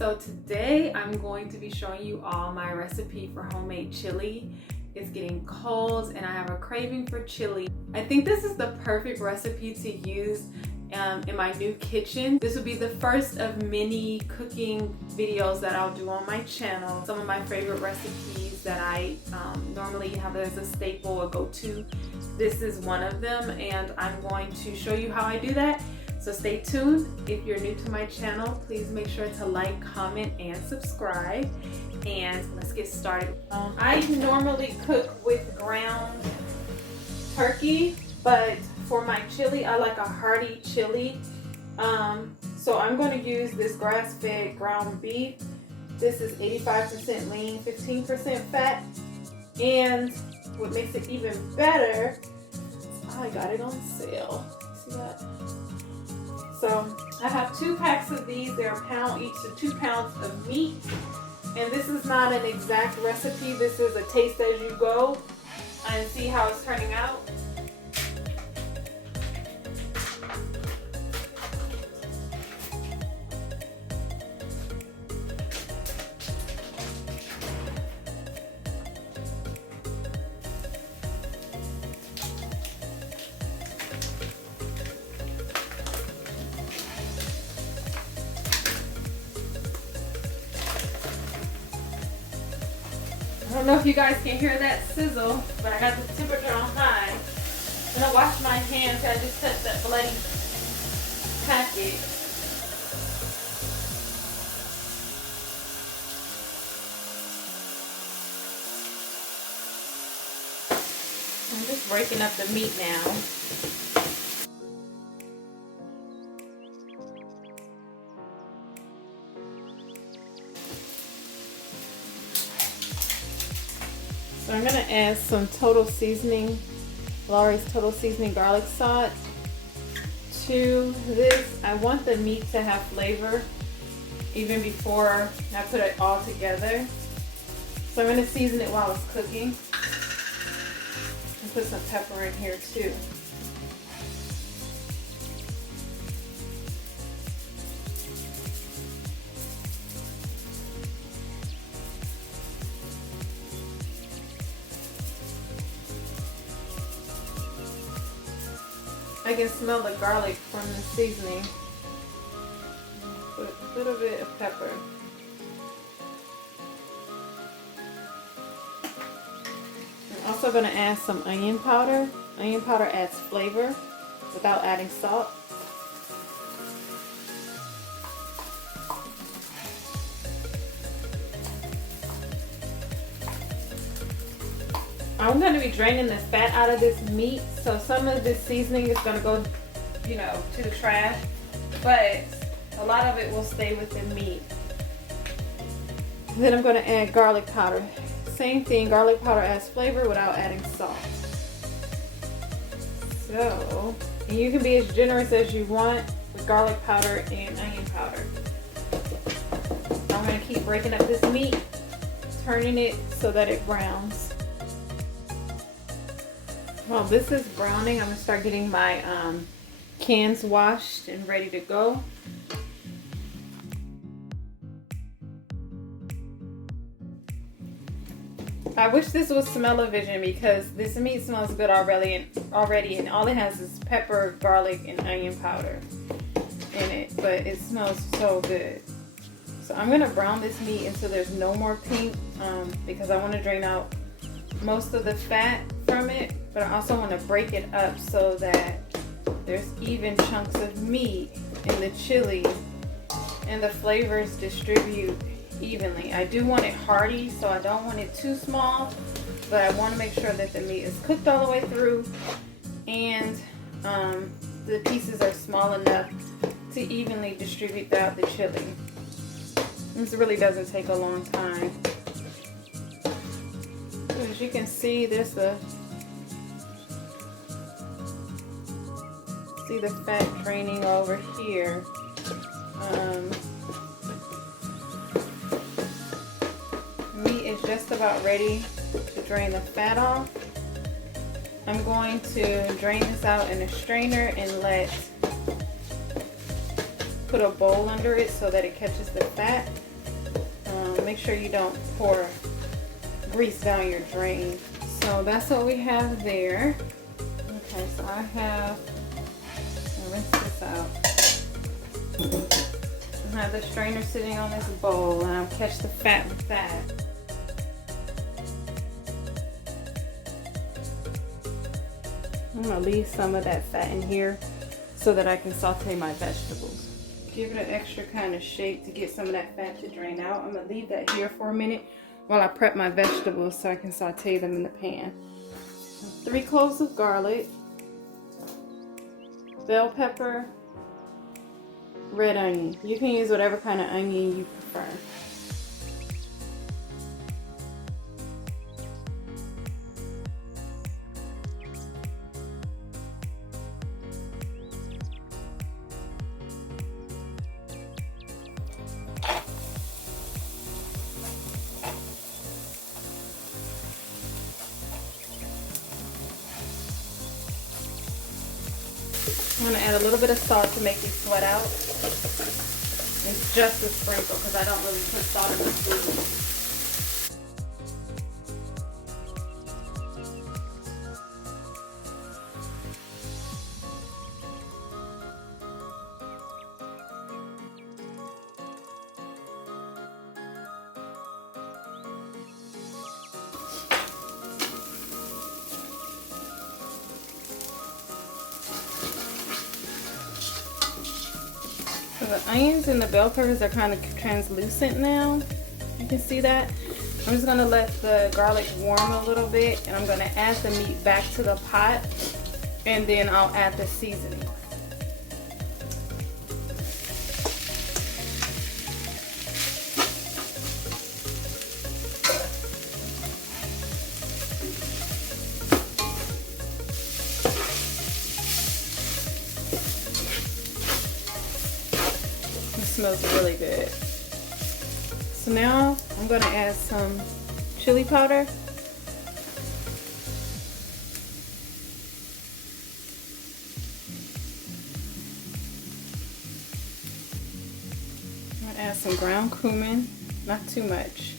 So today I'm going to be showing you all my recipe for homemade chili. It's getting cold and I have a craving for chili. I think this is the perfect recipe to use in my new kitchen. This will be the first of many cooking videos that I'll do on my channel. Some of my favorite recipes that I normally have as a staple or go-to. This is one of them and I'm going to show you how I do that. So stay tuned. If you're new to my channel, please make sure to like, comment, and subscribe. And let's get started. I normally cook with ground turkey, but for my chili, I like a hearty chili. So I'm going to use this grass-fed ground beef. This is 85% lean, 15% fat. And what makes it even better, I got it on sale. See that? So I have 2 packs of these. They're a pound each, so 2 pounds of meat. And this is not an exact recipe. This is a taste as you go and see how it's turning out. I don't know if you guys can hear that sizzle, but I got the temperature on high. I'm gonna wash my hands. I just touched that bloody packet. I'm just breaking up the meat now. So I'm gonna add some total seasoning, Lawry's total seasoning garlic salt to this. I want the meat to have flavor even before I put it all together. So I'm gonna season it while it's cooking. And put some pepper in here too. I can smell the garlic from the seasoning. Put a little bit of pepper. I'm also going to add some onion powder. Onion powder adds flavor without adding salt. I'm going to be draining the fat out of this meat, so some of this seasoning is going to go, to the trash, but a lot of it will stay with the meat. Then I'm going to add garlic powder. Same thing, garlic powder adds flavor without adding salt. So, and you can be as generous as you want with garlic powder and onion powder. I'm going to keep breaking up this meat, turning it so that it browns. While this is browning, I'm going to start getting my cans washed and ready to go. I wish this was smell-o-vision because this meat smells good already, and all it has is pepper, garlic, and onion powder in it, but it smells so good. So I'm going to brown this meat until there's no more pink because I want to drain out most of the fat from it, but I also want to break it up so that there's even chunks of meat in the chili and the flavors distribute evenly. I do want it hearty, so I don't want it too small, but I want to make sure that the meat is cooked all the way through and the pieces are small enough to evenly distribute throughout the chili. This really doesn't take a long time. As you can see, there's the fat draining over here. Meat is just about ready to drain the fat off. I'm going to drain this out in a strainer and let put a bowl under it so that it catches the fat. Make sure you don't pour grease down your drain. So that's what we have there. Okay, so I have, I'll rinse this out. I have the strainer sitting on this bowl, and I'll catch the fat with that. I'm gonna leave some of that fat in here so that I can saute my vegetables. Give it an extra kind of shake to get some of that fat to drain out. I'm gonna leave that here for a minute while I prep my vegetables so I can saute them in the pan. 3 cloves of garlic, bell pepper, red onion. You can use whatever kind of onion you prefer. I'm going to add a little bit of salt to make it sweat out. It's just a sprinkle because I don't really put salt in the food. So the onions and the bell peppers are kind of translucent now. You can see that. I'm just gonna let the garlic warm a little bit, and I'm gonna add the meat back to the pot, and then I'll add the seasoning. Smells really good. So now I'm going to add some chili powder. I'm going to add some ground cumin, not too much.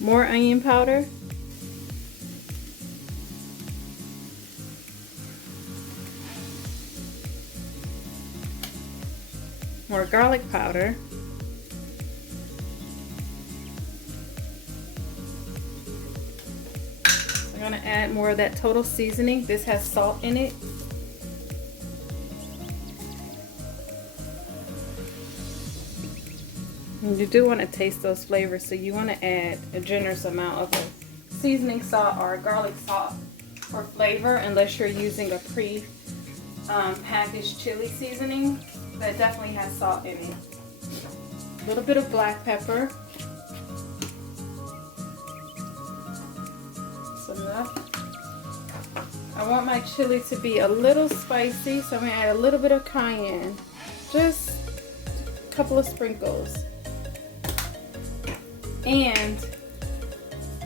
More onion powder. More garlic powder. I'm going to add more of that total seasoning. This has salt in it. And you do want to taste those flavors, so you want to add a generous amount of a seasoning salt or garlic salt for flavor, unless you're using a packaged chili seasoning. That definitely has salt in it. A little bit of black pepper. That's enough. I want my chili to be a little spicy, so I'm going to add a little bit of cayenne. Just a couple of sprinkles. And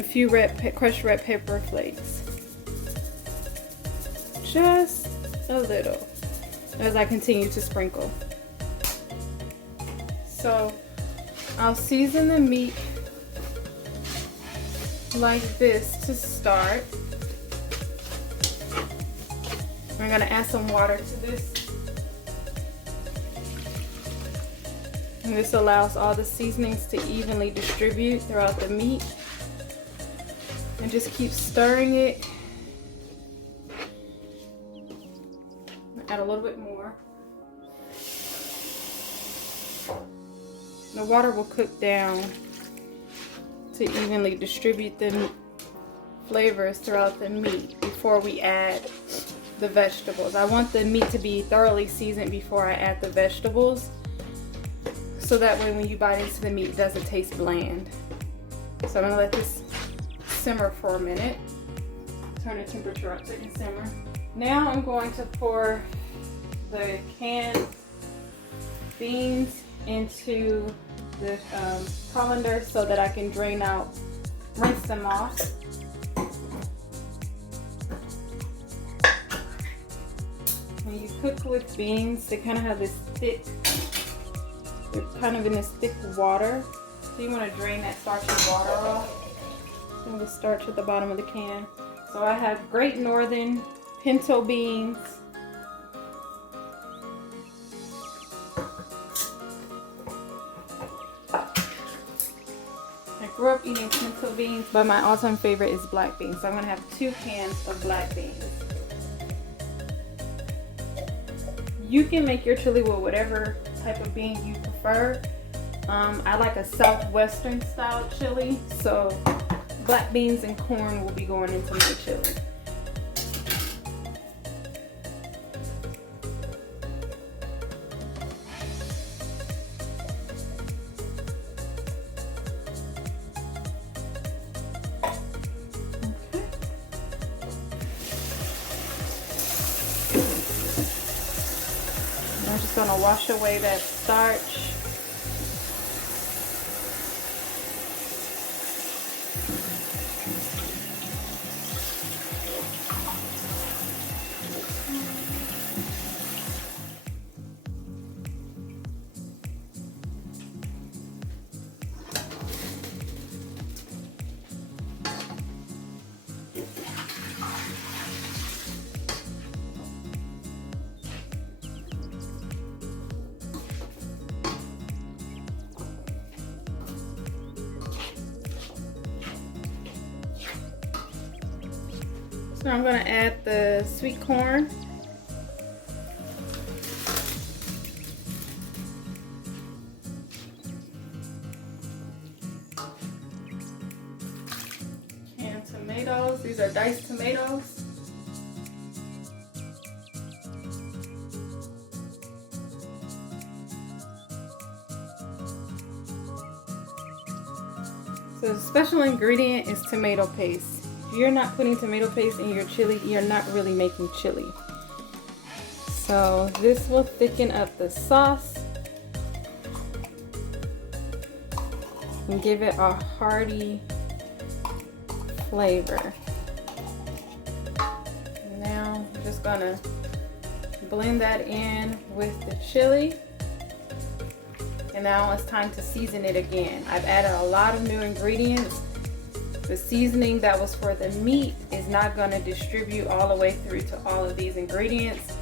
a few crushed red pepper flakes. Just a little, as I continue to sprinkle. So I'll season the meat like this to start. I'm going to add some water to this. And this allows all the seasonings to evenly distribute throughout the meat. And just keep stirring it. Add a little bit more. The water will cook down to evenly distribute the flavors throughout the meat before we add the vegetables. I want the meat to be thoroughly seasoned before I add the vegetables, so that way when you bite into the meat, it doesn't taste bland. So I'm gonna let this simmer for a minute. Turn the temperature up so it can simmer. Now I'm going to pour the canned beans into the colander so that I can rinse them off. cook with beans, they kind of have this thick, they're kind of in this thick water. So you want to drain that starchy water off. And the starch at the bottom of the can. So I have Great Northern pinto beans. I grew up eating pinto beans, but my all-time favorite is black beans. So I'm gonna have 2 cans of black beans. You can make your chili with whatever type of bean you prefer. I like a Southwestern style chili, so black beans and corn will be going into my chili. I'm just going to wash away that starch. So I'm going to add the sweet corn. And tomatoes. These are diced tomatoes. So the special ingredient is tomato paste. If you're not putting tomato paste in your chili, you're not really making chili. So this will thicken up the sauce and give it a hearty flavor. Now I'm just gonna blend that in with the chili. And now it's time to season it again. I've added a lot of new ingredients. The seasoning that was for the meat is not going to distribute all the way through to all of these ingredients.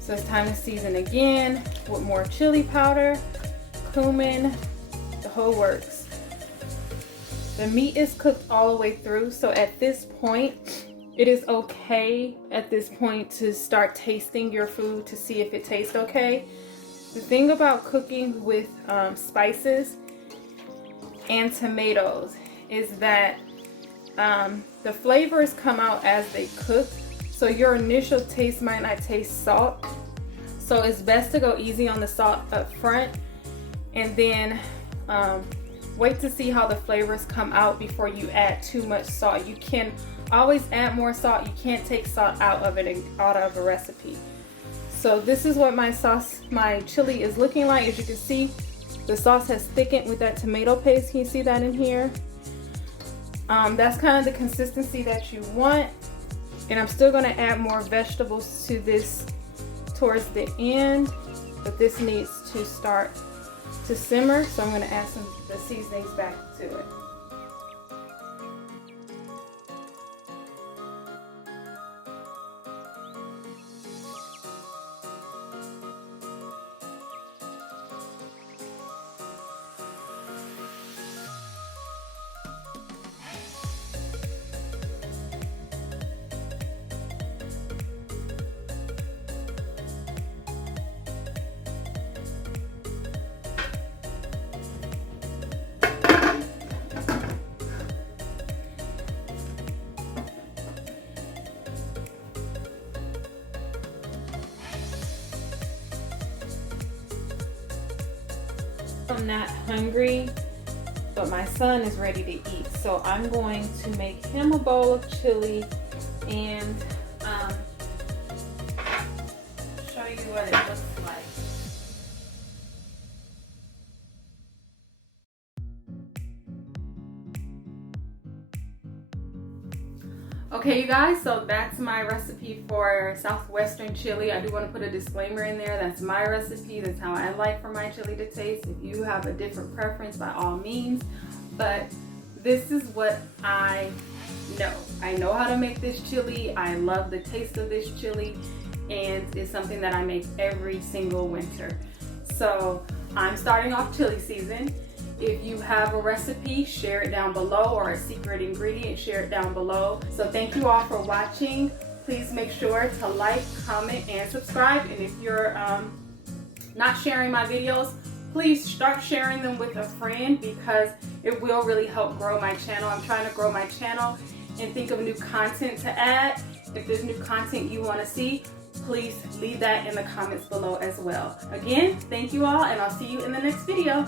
So it's time to season again with more chili powder, cumin, the whole works. The meat is cooked all the way through, so at this point, it is okay at this point to start tasting your food to see if it tastes okay. The thing about cooking with spices and tomatoes is that the flavors come out as they cook, so your initial taste might not taste salt. So it's best to go easy on the salt up front and then wait to see how the flavors come out before you add too much salt. You can always add more salt. You can't take salt out of a recipe. So this is what my chili is looking like. As you can see, the sauce has thickened with that tomato paste. Can you see that in here? That's kind of the consistency that you want. And I'm still going to add more vegetables to this towards the end, but this needs to start to simmer. So I'm going to add the seasonings back to it. I'm not hungry, but my son is ready to eat, so I'm going to make him a bowl of chili and show you what it looks like. Okay, you guys, so that's my recipe for Southwestern chili. I do want to put a disclaimer in there. That's my recipe. That's how I like for my chili to taste. If you have a different preference, by all means. But this is what I know. I know how to make this chili. I love the taste of this chili, and it's something that I make every single winter. So I'm starting off chili season. If you have a recipe, share it down below, or a secret ingredient, share it down below. So thank you all for watching. Please make sure to like, comment, and subscribe. And if you're not sharing my videos, please start sharing them with a friend, because it will really help grow my channel. I'm trying to grow my channel and think of new content to add. If there's new content you want to see, please leave that in the comments below as well. Again, thank you all, and I'll see you in the next video.